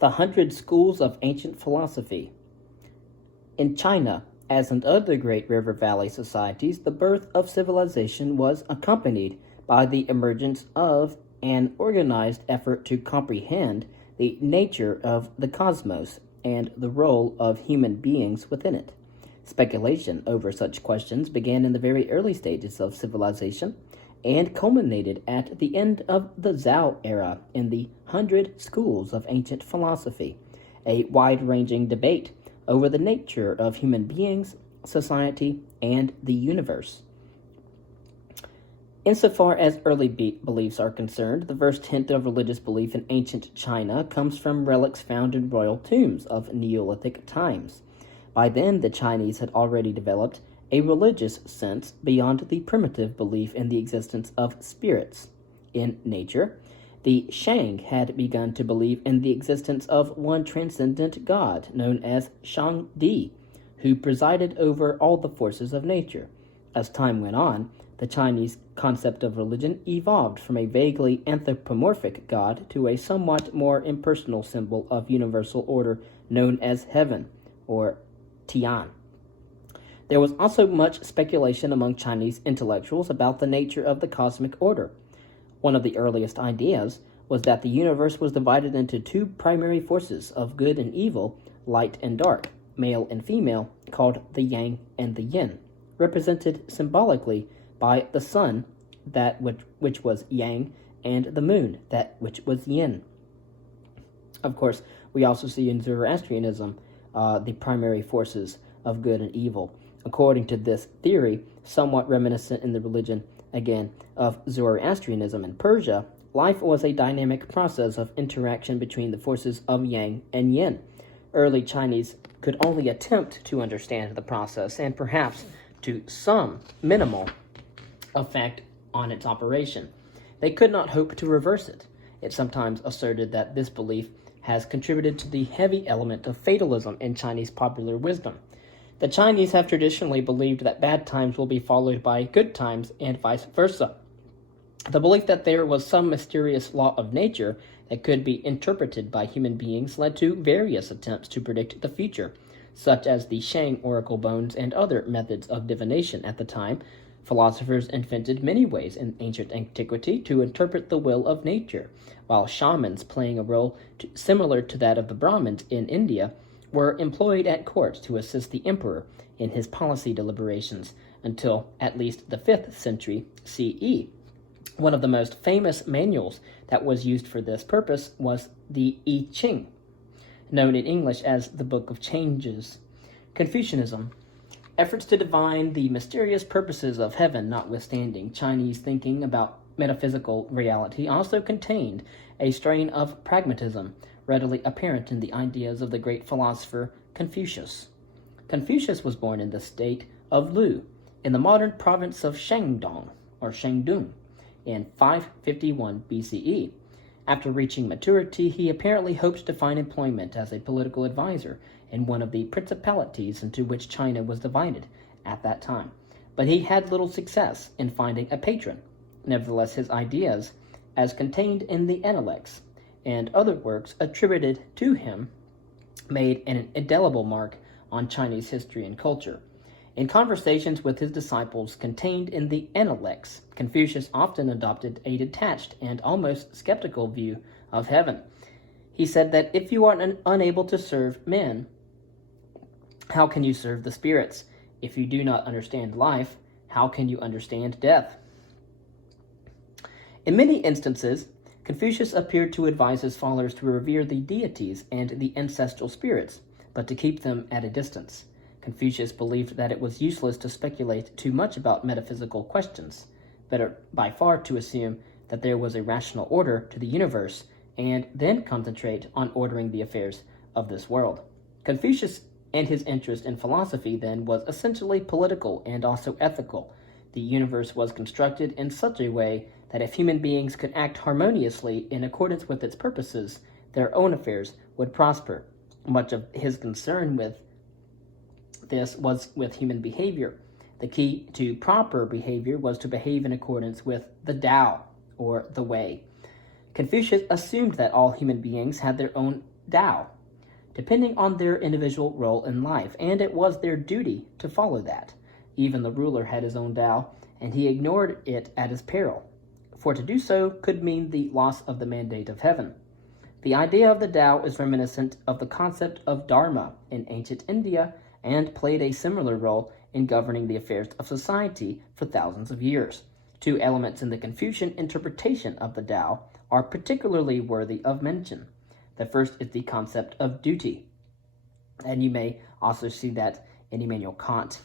The 100 Schools of Ancient Philosophy. In China, as in other great river valley societies, the birth of civilization was accompanied by the emergence of an organized effort to comprehend the nature of the cosmos and the role of human beings within it. Speculation over such questions began in the very early stages of civilization and culminated at the end of the Zhou era in the 100 Schools of Ancient Philosophy, a wide-ranging debate over the nature of human beings, society, and the universe. Insofar as early beliefs are concerned, the first hint of religious belief in ancient China comes from relics found in royal tombs of Neolithic times. By then, the Chinese had already developed a religious sense beyond the primitive belief in the existence of spirits in nature. The Shang had begun to believe in the existence of one transcendent god known as Shang Di, who presided over all the forces of nature. As time went on, the Chinese concept of religion evolved from a vaguely anthropomorphic god to a somewhat more impersonal symbol of universal order known as heaven, or Tian. There was also much speculation among Chinese intellectuals about the nature of the cosmic order. One of the earliest ideas was that the universe was divided into two primary forces of good and evil, light and dark, male and female, called the yang and the yin, represented symbolically by the sun, that which was yang, and the moon, that which was yin. Of course, we also see in Zoroastrianism the primary forces of good and evil. According to this theory, somewhat reminiscent in the religion, again, of Zoroastrianism in Persia, life was a dynamic process of interaction between the forces of yang and yin. Early Chinese could only attempt to understand the process and perhaps to some minimal effect on its operation. They could not hope to reverse it. It sometimes asserted that this belief has contributed to the heavy element of fatalism in Chinese popular wisdom. The Chinese have traditionally believed that bad times will be followed by good times and vice versa. The belief that there was some mysterious law of nature that could be interpreted by human beings led to various attempts to predict the future, such as the Shang oracle bones and other methods of divination at the time. Philosophers invented many ways in ancient antiquity to interpret the will of nature, while shamans playing a role similar to that of the Brahmins in India were employed at court to assist the emperor in his policy deliberations until at least the 5th century CE. One of the most famous manuals that was used for this purpose was the I Ching, known in English as the Book of Changes. Confucianism. Efforts to divine the mysterious purposes of heaven notwithstanding, Chinese thinking about metaphysical reality also contained a strain of pragmatism, readily apparent in the ideas of the great philosopher Confucius. Confucius was born in the state of Lu, in the modern province of Shandong, or Shandong, in 551 BCE. After reaching maturity, he apparently hoped to find employment as a political advisor in one of the principalities into which China was divided at that time, but he had little success in finding a patron. Nevertheless, his ideas, as contained in the Analects and other works attributed to him, made an indelible mark on Chinese history and culture. In conversations with his disciples contained in the Analects, Confucius often adopted a detached and almost skeptical view of heaven. He said that if you are unable to serve men, how can you serve the spirits? If you do not understand life, how can you understand death? In many instances, Confucius appeared to advise his followers to revere the deities and the ancestral spirits, but to keep them at a distance. Confucius believed that it was useless to speculate too much about metaphysical questions, better by far to assume that there was a rational order to the universe and then concentrate on ordering the affairs of this world. Confucius and his interest in philosophy then was essentially political and also ethical. The universe was constructed in such a way that if human beings could act harmoniously in accordance with its purposes, their own affairs would prosper. Much of his concern with this was with human behavior. The key to proper behavior was to behave in accordance with the Tao, or the way. Confucius assumed that all human beings had their own Tao, depending on their individual role in life, and it was their duty to follow that. Even the ruler had his own Tao, and he ignored it at his peril, for to do so could mean the loss of the mandate of heaven. The idea of the Tao is reminiscent of the concept of Dharma in ancient India and played a similar role in governing the affairs of society for thousands of years. Two elements in the Confucian interpretation of the Tao are particularly worthy of mention. The first is the concept of duty, and you may also see that in Immanuel Kant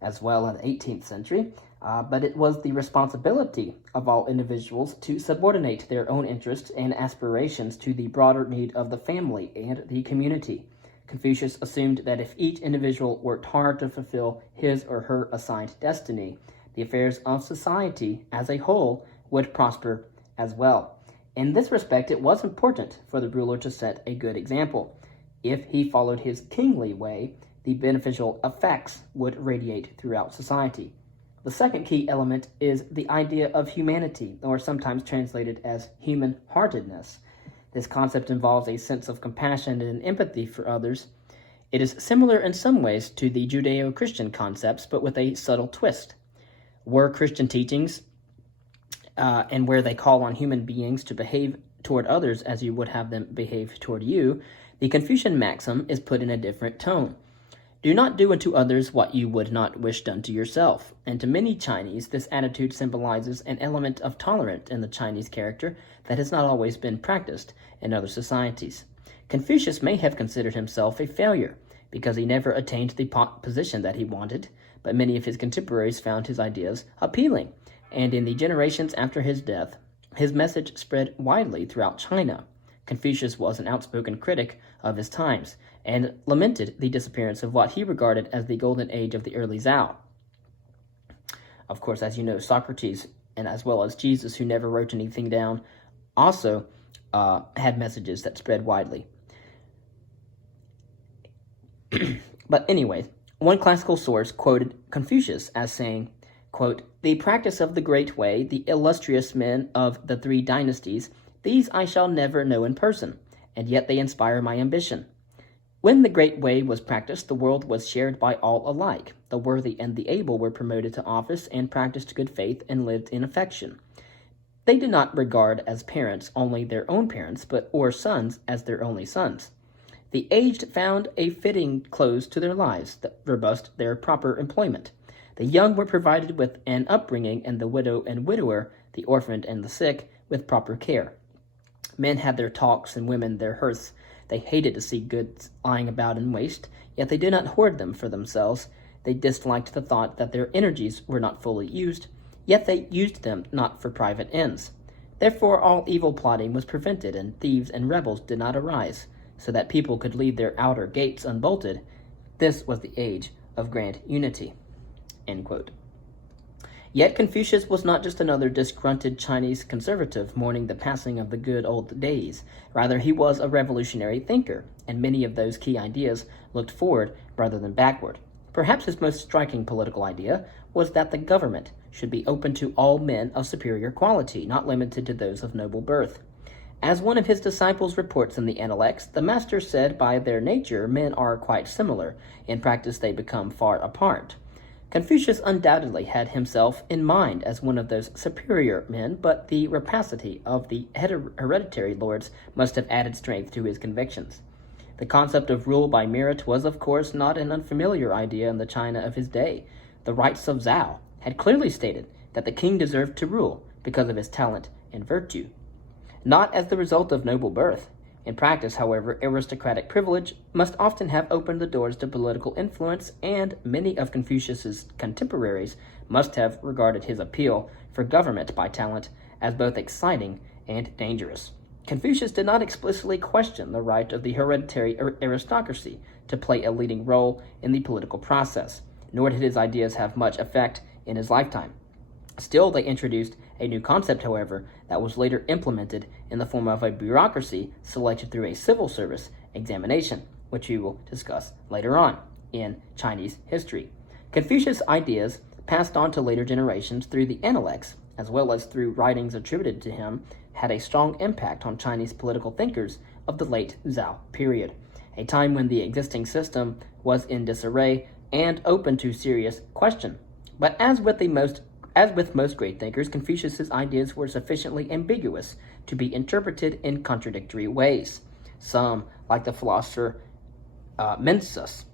as well in the 18th century, but it was the responsibility of all individuals to subordinate their own interests and aspirations to the broader need of the family and the community. Confucius assumed that if each individual worked hard to fulfill his or her assigned destiny, the affairs of society as a whole would prosper as well. In this respect, it was important for the ruler to set a good example. If he followed his kingly way, the beneficial effects would radiate throughout society. The second key element is the idea of humanity, or sometimes translated as human-heartedness. This concept involves a sense of compassion and empathy for others. It is similar in some ways to the Judeo-Christian concepts, but with a subtle twist. Where Christian teachings and where they call on human beings to behave toward others as you would have them behave toward you, the Confucian maxim is put in a different tone. Do not do unto others what you would not wish done to yourself. And to many Chinese, this attitude symbolizes an element of tolerance in the Chinese character that has not always been practiced in other societies. Confucius may have considered himself a failure because he never attained the position that he wanted, but many of his contemporaries found his ideas appealing, and in the generations after his death, his message spread widely throughout China. Confucius was an outspoken critic of his times and lamented the disappearance of what he regarded as the golden age of the early Zhou. Of course, as you know, Socrates, and as well as Jesus, who never wrote anything down, also had messages that spread widely. But anyway, one classical source quoted Confucius as saying, quote, "The practice of the great way, the illustrious men of the 3 dynasties, these I shall never know in person, and yet they inspire my ambition. When the great way was practiced, the world was shared by all alike. The worthy and the able were promoted to office and practiced good faith and lived in affection. They did not regard as parents only their own parents, or sons as their only sons. The aged found a fitting close to their lives, the robust their proper employment. The young were provided with an upbringing, and the widow and widower, the orphaned and the sick, with proper care. Men had their talks and women their hearths. They hated to see goods lying about in waste, yet they did not hoard them for themselves. They disliked the thought that their energies were not fully used, yet they used them not for private ends. Therefore all evil plotting was prevented, and thieves and rebels did not arise, so that people could leave their outer gates unbolted. This was the age of grand unity." End quote. Yet Confucius was not just another disgruntled Chinese conservative mourning the passing of the good old days. Rather, he was a revolutionary thinker, and many of those key ideas looked forward rather than backward. Perhaps his most striking political idea was that the government should be open to all men of superior quality, not limited to those of noble birth. As one of his disciples reports in the Analects, the master said, "By their nature, men are quite similar. In practice, they become far apart." Confucius undoubtedly had himself in mind as one of those superior men, but the rapacity of the hereditary lords must have added strength to his convictions. The concept of rule by merit was, of course, not an unfamiliar idea in the China of his day. The rights of Zhou had clearly stated that the king deserved to rule because of his talent and virtue, not as the result of noble birth. In practice, however, aristocratic privilege must often have opened the doors to political influence, and many of Confucius's contemporaries must have regarded his appeal for government by talent as both exciting and dangerous. Confucius did not explicitly question the right of the hereditary aristocracy to play a leading role in the political process, nor did his ideas have much effect in his lifetime. Still, they introduced a new concept, however, that was later implemented in the form of a bureaucracy selected through a civil service examination, which we will discuss later on in Chinese history. Confucius' ideas, passed on to later generations through the Analects, as well as through writings attributed to him, had a strong impact on Chinese political thinkers of the late Zhou period, a time when the existing system was in disarray and open to serious question. But as with most great thinkers, Confucius's ideas were sufficiently ambiguous to be interpreted in contradictory ways. Some, like the philosopher Mencius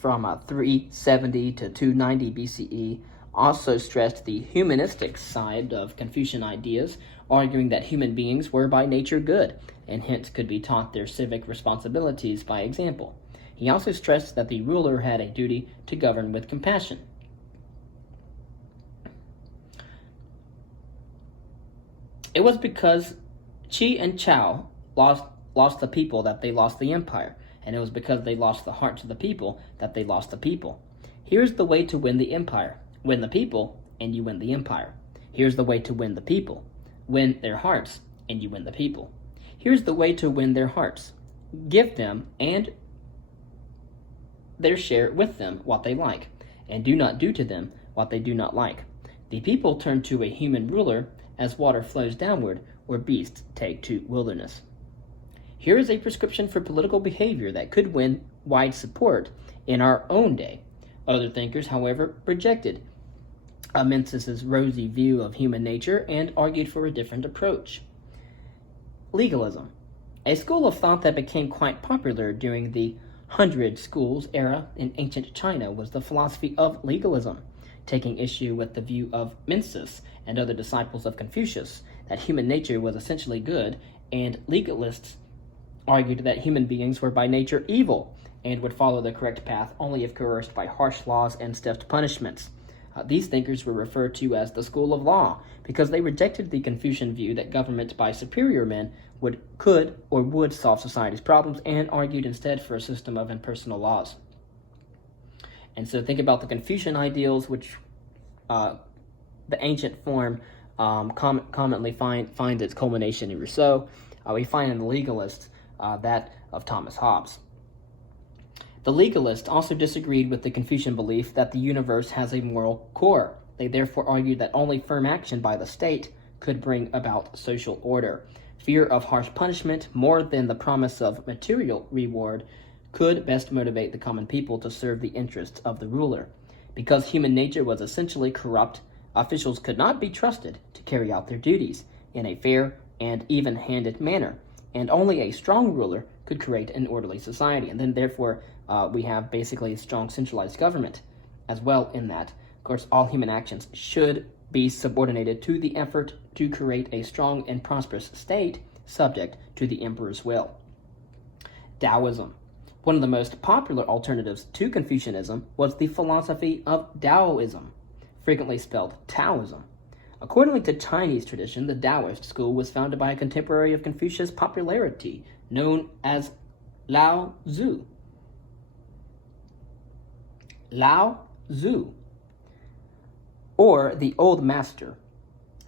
from 370 to 290 BCE, also stressed the humanistic side of Confucian ideas, arguing that human beings were by nature good, and hence could be taught their civic responsibilities by example. He also stressed that the ruler had a duty to govern with compassion. It was because Qi and Chao lost the people that they lost the empire, and it was because they lost the hearts of the people that they lost the people. Here's the way to win the empire. Win the people, and you win the empire. Here's the way to win the people. Win their hearts, and you win the people. Here's the way to win their hearts. Give them and their share with them what they like, and do not do to them what they do not like. The people turn to a human ruler as water flows downward, or beasts take to wilderness. Here is a prescription for political behavior that could win wide support in our own day. Other thinkers, however, rejected Mencius's rosy view of human nature and argued for a different approach. Legalism. A school of thought that became quite popular during the Hundred Schools era in ancient China was the philosophy of legalism, taking issue with the view of Mencius and other disciples of Confucius that human nature was essentially good, and legalists argued that human beings were by nature evil and would follow the correct path only if coerced by harsh laws and stiff punishments. These thinkers were referred to as the school of law because they rejected the Confucian view that government by superior men could solve society's problems, and argued instead for a system of impersonal laws. And so think about the Confucian ideals, which the ancient form commonly finds its culmination in Rousseau. We find in the legalists that of Thomas Hobbes. The legalists also disagreed with the Confucian belief that the universe has a moral core. They therefore argued that only firm action by the state could bring about social order. Fear of harsh punishment, more than the promise of material reward, could best motivate the common people to serve the interests of the ruler. Because human nature was essentially corrupt, officials could not be trusted to carry out their duties in a fair and even-handed manner, and only a strong ruler could create an orderly society. And then therefore we have basically a strong centralized government as well, in that, of course, all human actions should be subordinated to the effort to create a strong and prosperous state subject to the emperor's will. Taoism. One of the most popular alternatives to Confucianism was the philosophy of Taoism, frequently spelled Taoism. According to Chinese tradition, the Taoist school was founded by a contemporary of Confucius' popularity known as Lao Tzu. Lao Tzu, or the Old Master.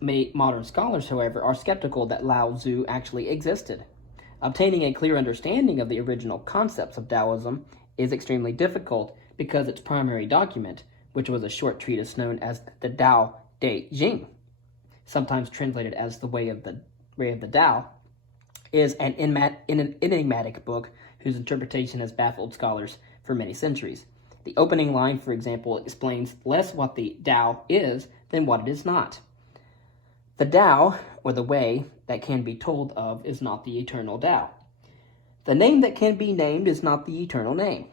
Modern scholars, however, are skeptical that Lao Tzu actually existed. Obtaining a clear understanding of the original concepts of Taoism is extremely difficult because its primary document, which was a short treatise known as the Tao Te Ching, sometimes translated as the Way of the Tao, is an enigmatic book whose interpretation has baffled scholars for many centuries. The opening line, for example, explains less what the Tao is than what it is not. The Tao, or the way that can be told of, is not the eternal Tao. The name that can be named is not the eternal name.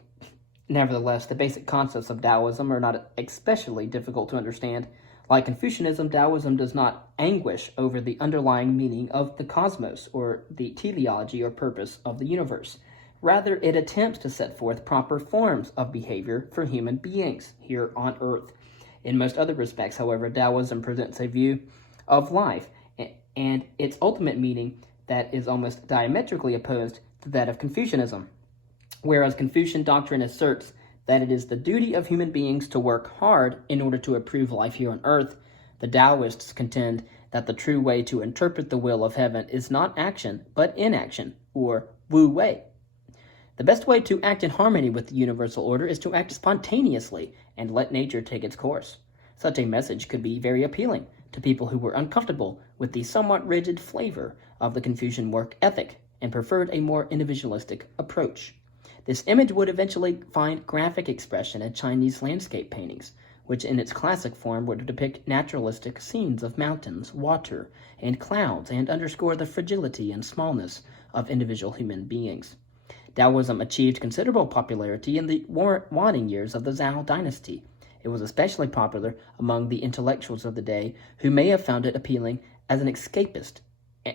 Nevertheless, the basic concepts of Taoism are not especially difficult to understand. Like Confucianism, Taoism does not anguish over the underlying meaning of the cosmos or the teleology or purpose of the universe. Rather, it attempts to set forth proper forms of behavior for human beings here on Earth. In most other respects, however, Taoism presents a view of life and its ultimate meaning that is almost diametrically opposed to that of Confucianism. Whereas Confucian doctrine asserts that it is the duty of human beings to work hard in order to improve life here on earth, the Taoists contend that the true way to interpret the will of heaven is not action, but inaction, or wu wei. The best way to act in harmony with the universal order is to act spontaneously and let nature take its course. Such a message could be very appealing to people who were uncomfortable with the somewhat rigid flavor of the Confucian work ethic and preferred a more individualistic approach. This image would eventually find graphic expression in Chinese landscape paintings, which in its classic form would depict naturalistic scenes of mountains, water, and clouds, and underscore the fragility and smallness of individual human beings. Taoism achieved considerable popularity in the waning years of the Zhou dynasty. It was especially popular among the intellectuals of the day, who may have found it appealing as an escapist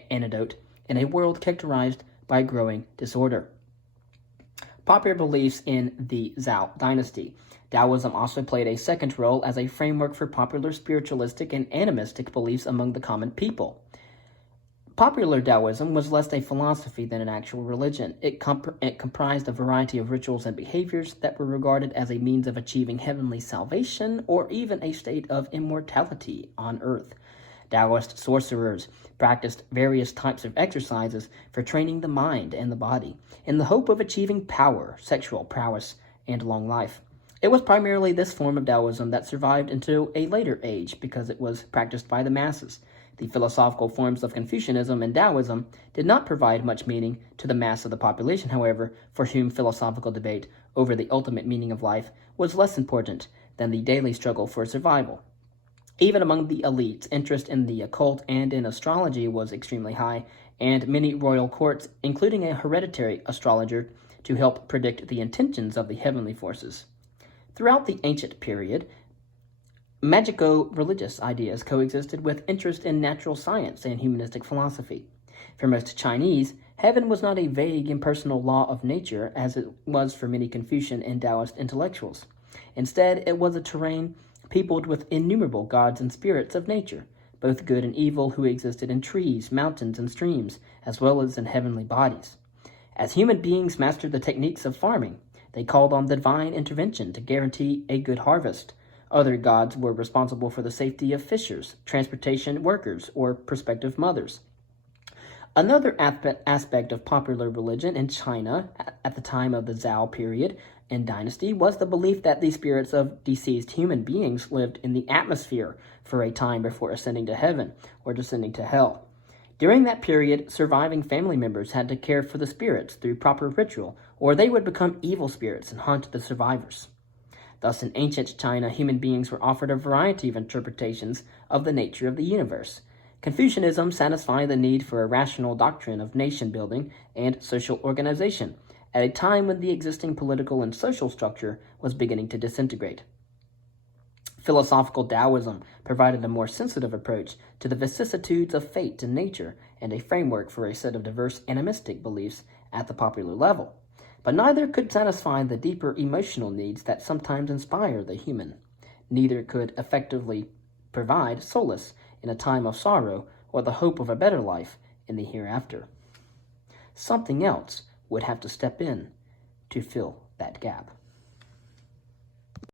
antidote in a world characterized by growing disorder. Popular beliefs in the Zhou dynasty. Taoism also played a second role as a framework for popular spiritualistic and animistic beliefs among the common people. Popular Taoism was less a philosophy than an actual religion. It comprised a variety of rituals and behaviors that were regarded as a means of achieving heavenly salvation or even a state of immortality on earth. Taoist sorcerers practiced various types of exercises for training the mind and the body, in the hope of achieving power, sexual prowess, and long life. It was primarily this form of Taoism that survived into a later age because it was practiced by the masses. The philosophical forms of Confucianism and Taoism did not provide much meaning to the mass of the population, however, for whom philosophical debate over the ultimate meaning of life was less important than the daily struggle for survival. Even among the elites, interest in the occult and in astrology was extremely high, and many royal courts, including a hereditary astrologer, to help predict the intentions of the heavenly forces. Throughout the ancient period, magico-religious ideas coexisted with interest in natural science and humanistic philosophy. For most Chinese, heaven was not a vague, impersonal law of nature as it was for many Confucian and Taoist intellectuals. Instead, it was a terrain peopled with innumerable gods and spirits of nature, both good and evil, who existed in trees, mountains, and streams, as well as in heavenly bodies. As human beings mastered the techniques of farming, they called on the divine intervention to guarantee a good harvest. Other gods were responsible for the safety of fishers, transportation workers, or prospective mothers. Another aspect of popular religion in China at the time of the Zhou period and dynasty was the belief that the spirits of deceased human beings lived in the atmosphere for a time before ascending to heaven or descending to hell. During that period, surviving family members had to care for the spirits through proper ritual, or they would become evil spirits and haunt the survivors. Thus, in ancient China, human beings were offered a variety of interpretations of the nature of the universe. Confucianism satisfied the need for a rational doctrine of nation-building and social organization at a time when the existing political and social structure was beginning to disintegrate. Philosophical Taoism provided a more sensitive approach to the vicissitudes of fate and nature and a framework for a set of diverse animistic beliefs at the popular level. But neither could satisfy the deeper emotional needs that sometimes inspire the human. Neither could effectively provide solace in a time of sorrow or the hope of a better life in the hereafter. Something else would have to step in to fill that gap.